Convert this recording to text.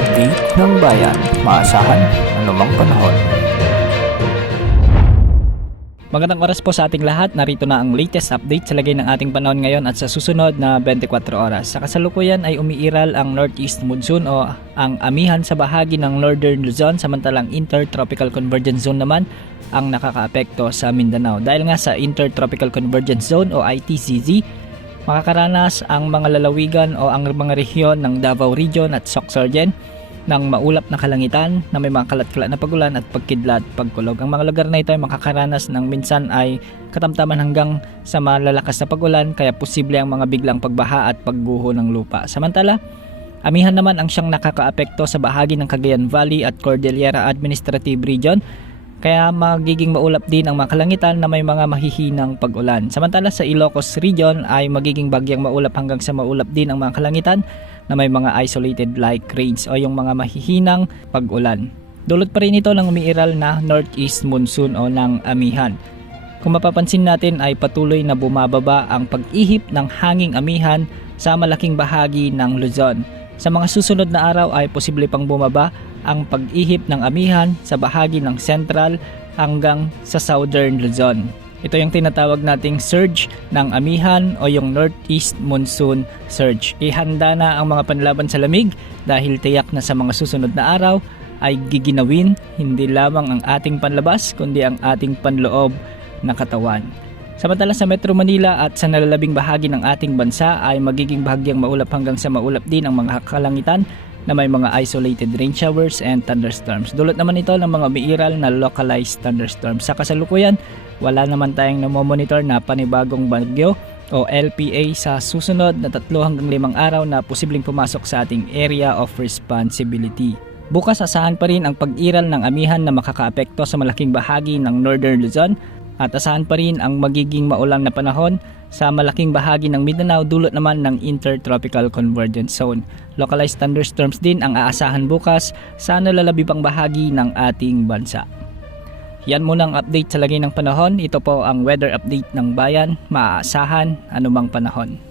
update ng bayan. Maasahan anumang panahon. Magandang oras po sa ating lahat. Narito na ang latest update sa lagay ng ating panahon ngayon at sa susunod na 24 oras. Sa kasalukuyan ay umiiral ang northeast monsoon o ang amihan sa bahagi ng northern Luzon, samantalang intertropical convergence zone naman ang nakakaapekto sa Mindanao. Dahil nga sa intertropical convergence zone o ITCZ, makakaranas ang mga lalawigan o ang mga rehiyon ng Davao Region at Sorsogon ng maulap na kalangitan na may mga kalat-kalat na pagulan at pagkidlat, pagkulog. Ang mga lugar na ito ay makakaranas ng minsan ay katamtaman hanggang sa malalakas na pagulan, kaya posible ang mga biglang pagbaha at pagguho ng lupa. Samantala, amihan naman ang siyang nakakaapekto sa bahagi ng Cagayan Valley at Cordillera Administrative Region, kaya magiging maulap din ang mga kalangitan na may mga mahihinang pag-ulan. Samantala sa Ilocos Region ay magiging bagyang maulap hanggang sa maulap din ang mga kalangitan na may mga isolated light rains o yung mga mahihinang pag-ulan. Dulot pa rin ito ng umiiral na northeast monsoon o ng amihan. Kung mapapansin natin ay patuloy na bumababa ang pag-ihip ng hanging amihan sa malaking bahagi ng Luzon. Sa mga susunod na araw ay posible pang bumaba ang pag-ihip ng amihan sa bahagi ng central hanggang sa southern Luzon. Ito yung tinatawag nating surge ng amihan o yung northeast monsoon surge. Ihanda na ang mga panlaban sa lamig dahil tiyak na sa mga susunod na araw ay giginawin hindi lamang ang ating panlabas kundi ang ating panloob na katawan. Samantala sa Metro Manila at sa nalalabing bahagi ng ating bansa ay magiging bahagyang maulap hanggang sa maulap din ang mga kalangitan na may mga isolated rain showers and thunderstorms. Dulot naman ito ng mga umiiral na localized thunderstorms. Sa kasalukuyan, wala naman tayong namomonitor na panibagong bagyo o LPA sa susunod na 3 hanggang 5 araw na posibleng pumasok sa ating area of responsibility. Bukas asahan pa rin ang pag-iral ng amihan na makakaapekto sa malaking bahagi ng Northern Luzon at asahan pa rin ang magiging maulan na panahon sa malaking bahagi ng Mindanao dulot naman ng intertropical convergence zone. Localized thunderstorms din ang aasahan bukas sa nalalabi pang bahagi ng ating bansa. Yan muna ang update sa lagay ng panahon. Ito po ang weather update ng bayan. Maaasahan anumang panahon.